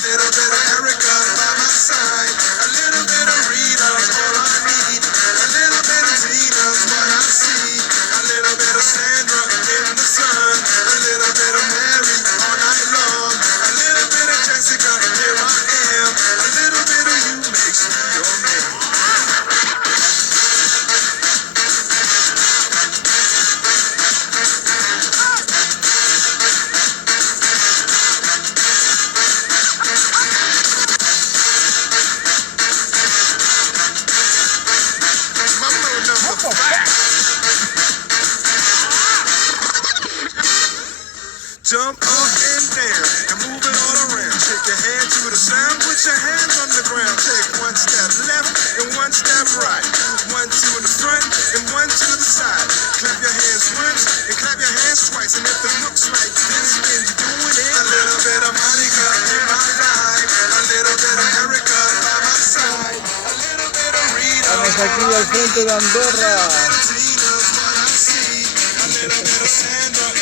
little bit of Erica by my side. A little bit of Rita's all I need. A little bit of Tina's what I see. A little bit of Sandra in the sun. A little bit of Mary all night long. A little bit of Jessica, here I am. A little bit of you makes me your man. Mambo number 5. Jump up and down and move it all around. Shake your hand to the sound, put your hands on the ground. Take one step left and one step right. One to the front and one to the side. Clap your hands once and clap your hands twice. And if it looks like this, then you're doing it. A little bit of Monica in my life. A little bit of Erica by my side. A little bit of Rita. Estamos aquí al frente de Andorra.